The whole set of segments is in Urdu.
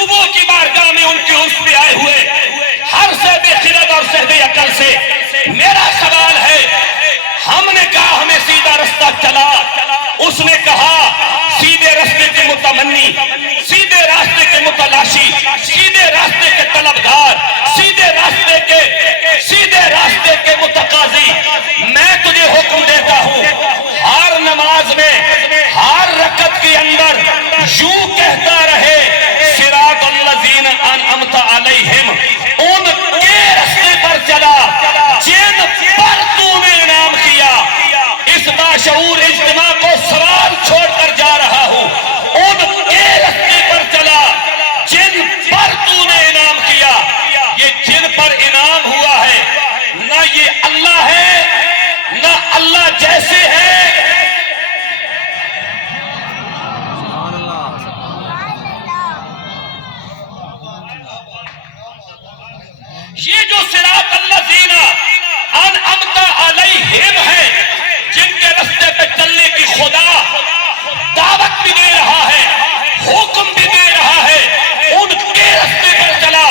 محبوبوں کی بارگاہ میں ان کے اس پہ آئے ہوئے ہر صاحب خرد اور صاحب عقل سے میرا سوال ہے، ہم نے کہا ہمیں سیدھا رستہ چلا، اس نے کہا سیدھے راستے کے متمنی، سیدھے راستے کے متلاشی، سیدھے راستے کے طلبگار، سیدھے راستے کے متقاضی، میں تجھے حکم دیتا ہوں ہر نماز میں ہر رکعت کے اندر یوں کہتا رہے صراط الذین انعمت علیہم، ان کے راستے پر چلا جن پر تو نے انعام کیا۔ اس باشعور اجتماع کو سوال چھوڑ کر جا رہا ہوں، ان کے راستے پر چلا جن پر تو نے انعام کیا۔ یہ جن پر انعام ہوا ہے نہ یہ اللہ ہے نہ اللہ جیسے ہے۔ یہ جو صراط الذین انعمت علیہم ہے، جن کے راستے پہ چلنے کی خدا دعوت بھی دے رہا ہے، حکم بھی دے رہا ہے، ان کے راستے پر چلا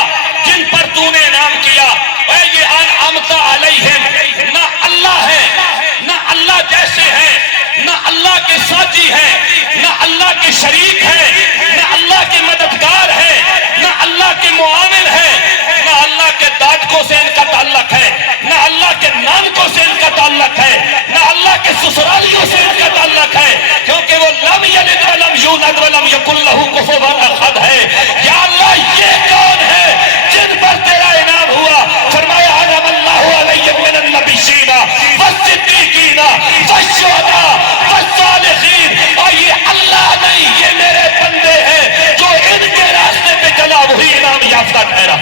جن پر تو نے انعام کیا۔ اے یہ انعمت علیہم نہ اللہ ہے نہ اللہ جیسے ہے، نہ اللہ کے ساتھی ہے، نہ اللہ کے شریک ہے، نہ اللہ کے مددگار ہے، نہ اللہ کے معاون ہے، نہ اللہ کے دادکوں سے ان کا تعلق ہے، نہ اللہ کے نانکوں سے ان کا تعلق ہے، نہ اللہ کے سسرالیوں سے ان کا تعلق ہے، کیونکہ وہ لم یلد ولم یولد ولم یکن لہ کفوا احد ہے۔ یا اللہ یہ کون ہے جن پر تیرا انعام ہوا؟ فرمایا انعم اللہ علیہم من النبیین والصدیقین والشہداء والصالحین۔ اور یہ اللہ نہیں، یہ میرے بندے ہیں، جو ان کے راستے پہ چلا وہی انعام یافتہ ٹھہرا۔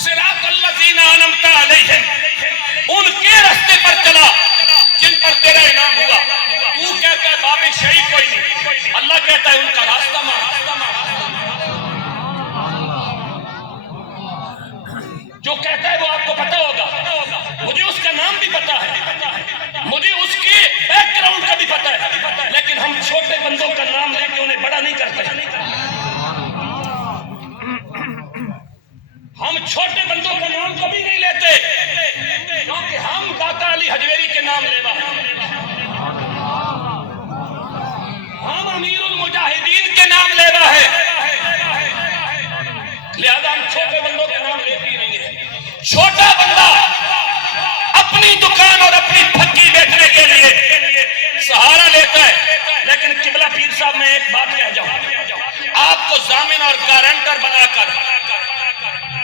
صراط الذین انعمت علیہم، ان کے راستے پر چلا جن پر تیرا انعام ہوا۔ تو کہتا ہے باب شریف کوئی نہیں، اللہ کہتا ہے ان کا راستہ مان۔ جو کہتا ہے وہ آپ کو پتہ ہوگا، مجھے اس کا نام بھی پتہ ہے، مجھے اس کے بیک گراؤنڈ کا بھی پتہ ہے، لیکن ہم چھوٹے بندوں کا نام لے کے انہیں بڑا نہیں کرتے۔ ہم چھوٹے بندوں کا نام کبھی نہیں لیتے، کیونکہ ہم داتا علی حجویری کے نام لیوا، ہم امیر المجاہدین کے نام لیوا ہے، لہذا ہم چھوٹے بندوں کے نام لیتے ہی نہیں ہیں۔ چھوٹا بندہ اپنی دکان اور اپنی پھکی بیچنے کے لیے سہارا لیتا ہے، لیکن قبلہ پیر صاحب میں ایک بات کہہ جاؤں، آپ کو ضامن اور گارنٹر بنا کر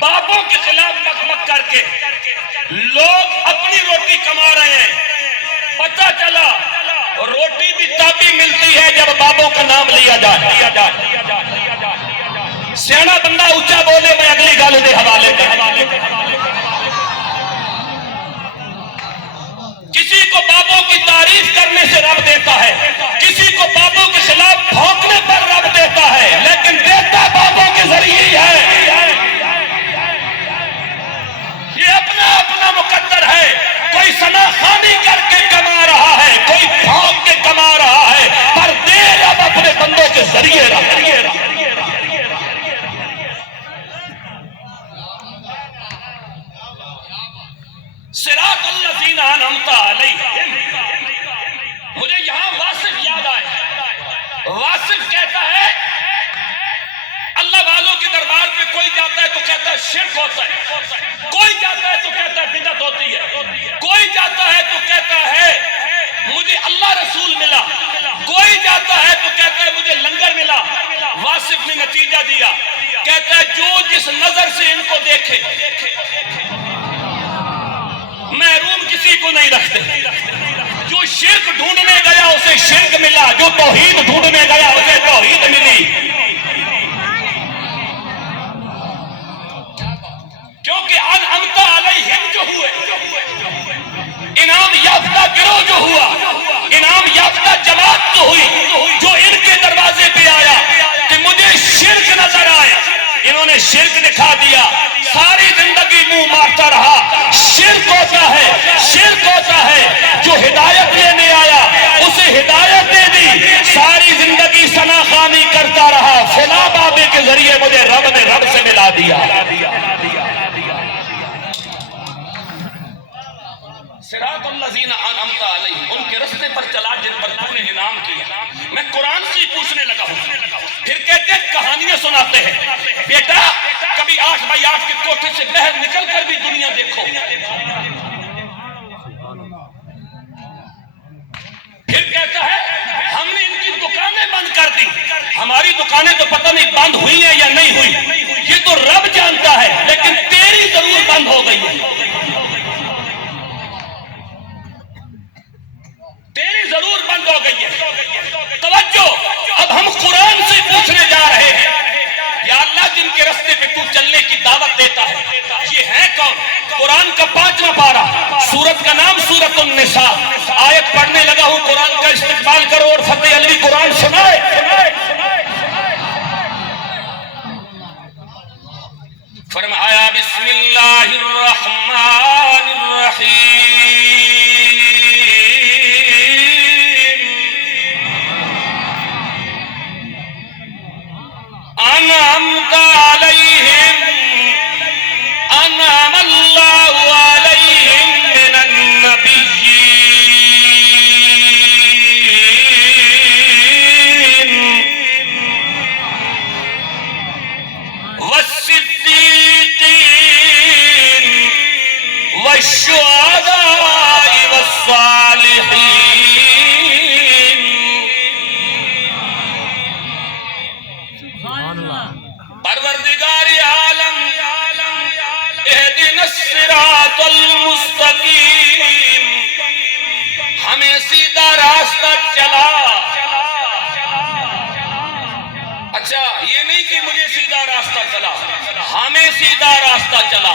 بابوں کے خلاف بک کر کے لوگ اپنی روٹی کما رہے ہیں۔ پتہ چلا روٹی بھی تبھی ملتی ہے جب بابوں کا نام لیا جائے۔ سیانا بندہ اونچا بولے، میں اگلی گل دے حوالے کسی کو بابوں کی تعریف کرنے سے رب دیتا ہے، کسی کو بابوں کے خلاف بھونکنے پر رب دیتا ہے، لیکن دیتا بابوں کے ذریعے ہی ہے۔ یہ اپنا اپنا مقدر ہے، کوئی ثنا خوانی کر کے کما رہا ہے، کوئی بھونک کے کما رہا ہے، پر دے رب اپنے بندوں کے ذریعے رہا۔ صراط الذین انعمت علیہم، مجھے یہاں واصف یاد آئے، واصف کہتا ہے اللہ والوں کے دربار پہ کوئی جاتا ہے تو کہتا ہے شرک ہوتا ہے، کوئی جاتا ہے تو کہتا ہے بدعت ہوتی ہے، کوئی جاتا ہے تو کہتا ہے مجھے اللہ رسول ملا، کوئی جاتا ہے تو کہتا ہے مجھے لنگر ملا۔ واصف نے نتیجہ دیا، کہتا ہے جو جس نظر سے ان کو دیکھے، محروم کسی کو نہیں رکھتے، جو شرک ڈھونڈنے گیا اسے شرک ملا، جو توحید ڈھونڈنے گیا اسے توحید ملی۔ کیونکہ انعمت علیہم جو ہوئے، انعام یافتہ گروہ جو ہوا، انعام یافتہ جماعت جو ہوئی، جو ان کے دروازے پہ آیا کہ مجھے شرک نظر آئے، انہوں نے شرک دکھا دیا، ساری زندگی منہ مارتا رہا۔ شرک ہوتا ہے جو ہدایت لینے آیا اسے ہدایت دے دی، ساری زندگی ثنا خوانی کرتا رہا، فلاں بابے کے ذریعے مجھے رب نے رب سے ملا دیا۔ صراط الذین انعمت علیہم، ان کے رستے پر چلا جن پر تو نے انعام کیا۔ میں قرآن سے ہی پوچھنے لگا ہوں، پھر کہتے ہیں کہانیاں سناتے ہیں، بیٹا کبھی 8x8 کے کوٹھے سے باہر نکل کر بھی دنیا دیکھو۔ پھر کہتا ہے ہم نے ان کی دکانیں بند کر دی، ہماری دکانیں تو پتہ نہیں بند ہوئی ہیں یا نہیں ہوئی، یہ تو رب جانتا ہے، لیکن تیری ضرور بند ہو گئی ہے، تیری ضرور بند ہو گئی ہے۔ توجہ، اب ہم قرآن سے پوچھنے جا رہے ہیں، یا اللہ جن کے رستے پہ تو چلنے کی دعوت دیتا ہے یہ ہے کون؟ قرآن کا 5واں پارہ، سورت کا نام سورت النساء، آیت پڑھنے لگا ہوں، قرآن کا استقبال کرو اور فتح علوی قرآن سنائے۔ فرمایا بسم اللہ الرحمن الرحیم، انعمت علیہم، انعم اللہ علیہم من النبیین والصدیقین والشہداء والصالحین۔ پروردگار عالم اہدنا الصراط المستقیم، ہمیں سیدھا راستہ چلا۔ اچھا یہ نہیں کہ مجھے سیدھا راستہ چلا، ہمیں سیدھا راستہ چلا،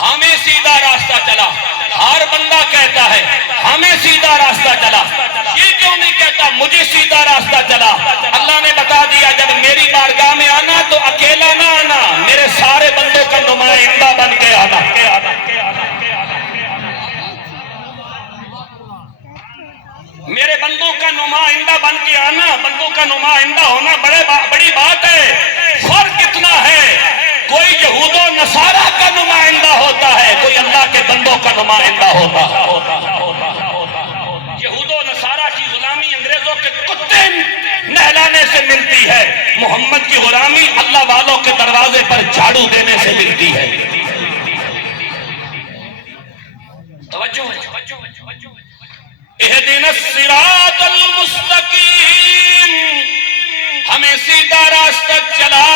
ہمیں سیدھا راستہ چلا۔ ہر بندہ کہتا ہے ہمیں سیدھا راستہ چلا، یہ کیوں نہیں کہتا مجھے سیدھا راستہ چلا؟ اللہ نے بتا دیا جب میری بارگاہ میں آنا تو اکیلا نہ آنا، میرے سارے بندوں کا نمائندہ بن کے آنا۔ میرے بندوں کا نمائندہ بن کے آنا، بندوں کا نمائندہ ہونا بڑی بات ہے۔ فرق اتنا ہے کوئی یہود و نصارہ کا نمائندہ ہوتا ہے، کوئی اللہ کے بندوں کا نمائندہ ہوتا ہے۔ یہود و نصارہ کی غلامی انگریزوں کے کتے نہلانے سے ملتی ہے، محمد کی غلامی اللہ والوں کے دروازے پر جھاڑو دینے سے ملتی ہے۔ توجہ اہدنا الصراط المستقیم، ہمیں سیدھا راستہ چلا۔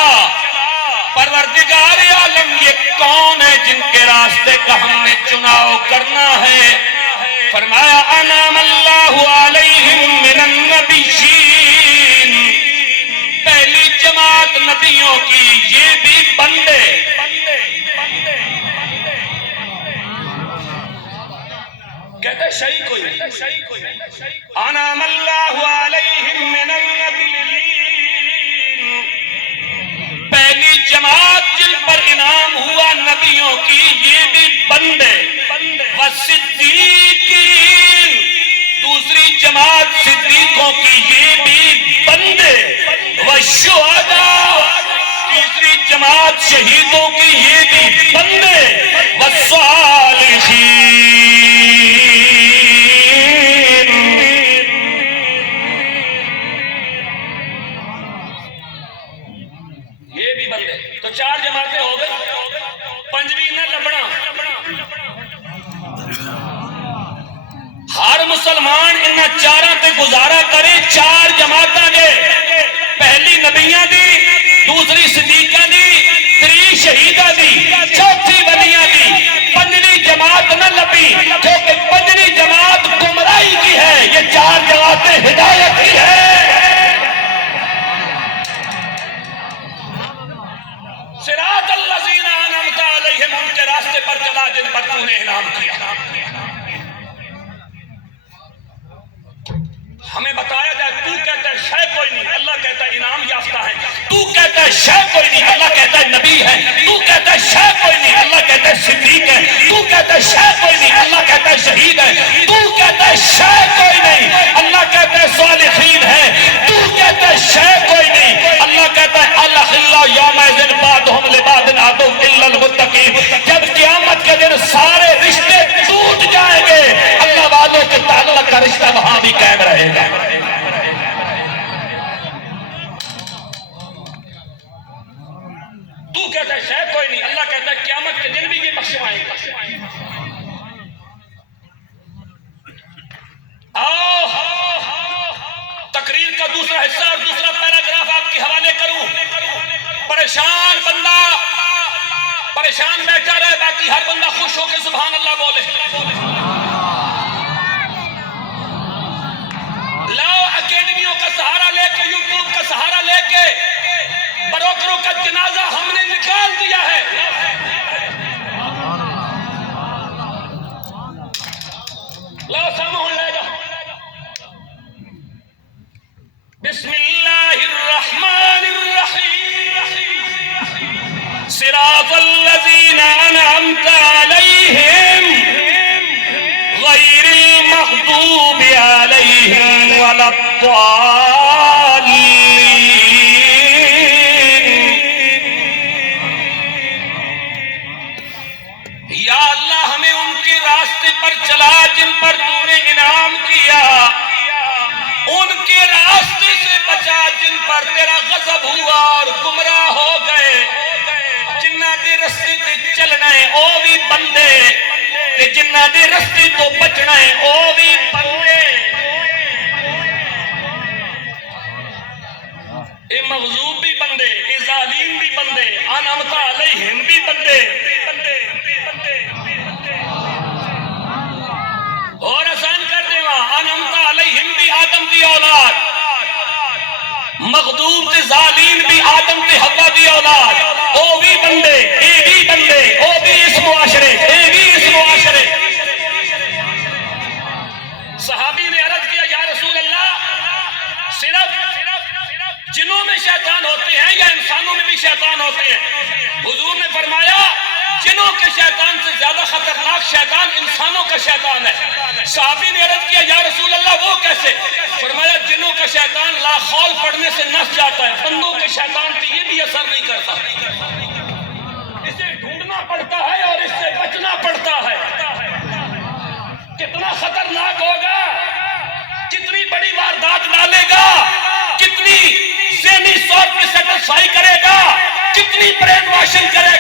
پروردگار عالم یہ کون ہے جن کے راستے کا ہم نے چناؤ کرنا ہے؟ فرمایا انعم اللہ علیہم من النبیین، پہلی جماعت نبیوں کی، یہ بھی بندے۔ کہتے شہید کوئی انعم اللہ علیہم من النبیین، پہلی جماعت جن پر انعام ہوا نبیوں کی، یہ بھی بندے۔ والصدیقین، دوسری جماعت صدیقوں کی، یہ بھی بندے۔ والشہداء، تیسری جماعت شہیدوں کی، یہ بھی بندے۔ والصالحین، یہ بھی بندے۔ تو 4 جماعتیں ہو گئی، 5ویں نہ لبنا۔ ہر مسلمان ان 4 تے گزارا کرے، 4 جماعتاں نے، پہلی نبیاں دی، دوسری صدیقہ دی، تیسری شہیدہ دی، چوتھی ولیاں دی، 5ویں جماعت نہ لبی، کیونکہ 5ویں جماعت گمراہی کی ہے، یہ 4 جماعتیں ہدایت کی ہے۔ صراط الذین انعمت علیہم، ان کے راستے پر چلا جن پر تو نے انعام کیا۔ ہمیں بتایا جائے تو کہتا ہے شے کوئی نہیں، اللہ کہتا ہے انعام یافتہ ہے، تو کہتا ہے شے کوئی نہیں، اللہ کہتا ہے نبی ہے، تو کہتا ہے شے کوئی نہیں، اللہ کہتا ہے صدیق ہے، تو کہتا ہے شے کوئی نہیں، اللہ کہتا ہے شہید ہے، تو کہتا ہے شے کوئی نہیں، اللہ کہتا ہے صالحین ہے، تو کہتا ہے شے کوئی نہیں، اللہ کہتا ہے الاخلاء یومئذ بعضهم لبعض عدو الا المتقین، جب قیامت کے دن سارے رشتے ٹوٹ جائیں گے اللہ والوں کے تعلق کا رشتہ وہاں بھی قائم رہے گا۔ تو کہتا ہے شاید کوئی نہیں، اللہ کہتا ہے قیامت کے دن بھی یہ بخشوائیں گے۔ تقریر کا دوسرا حصہ اور دوسرا پیراگراف آپ کے حوالے کروں۔ پریشان بندہ پریشان بیٹھا رہے، باقی ہر بندہ خوش ہو کے سبحان اللہ بولے۔ لاؤ اکیڈمیوں کا سہارا لے کے، یوٹیوب کا سہارا لے کے بروکروں کا جنازہ ہم نے نکال دیا ہے۔ لاؤ سامو لے جا۔ بسم اللہ الرحمن الرحیم، صراط الذین انعمت علیہم غیر المغضوب علیہم ولا الضالین۔ یا اللہ ہمیں ان کے راستے پر چلا جن پر تو نے انعام کیا، ان کے راستے سے بچا جن پر تیرا غضب ہوا اور گمراہ ہو گئے۔ جنہ دے رستے تے چلنا ہے او بھی بندے تے جنہ دے رستے تو بچنا ہے او بھی بندے۔ اے مغضوب بھی بندے، اے ظالم بھی بندے، انعمت علیہم بھی بندے۔ اور آسان کر دے وہاں، انعمت علیہم بھی آدم دی اولاد، مغضوب تے ظالم بھی آدم تے حوا دی اولاد، او بھی بندے، اے بھی بندے، او بھی اس معاشرے، اے بھی اس معاشرے۔ صحابی نے عرض کیا یا رسول اللہ، صرف جنوں میں شیطان ہوتے ہیں یا انسانوں میں بھی شیطان ہوتے ہیں؟ حضور نے فرمایا جنوں کے شیطان سے زیادہ خطرناک شیطان انسانوں کا شیطان ہے۔ صحابی نے عرض کیا یا رسول اللہ وہ کیسے؟ فرمایا جنوں کا شیطان لا خول پڑھنے سے نس جاتا ہے، بندوں کے شیطان پہ یہ بھی اثر نہیں کرتا، اسے ڈھونڈنا پڑتا ہے اور اس سے بچنا پڑتا ہے۔ کتنا خطرناک ہوگا، کتنی بڑی واردات ڈالے گا، کتنی ذہنی طور پہ سیٹسفائی کرے گا، کتنی برین واشنگ کرے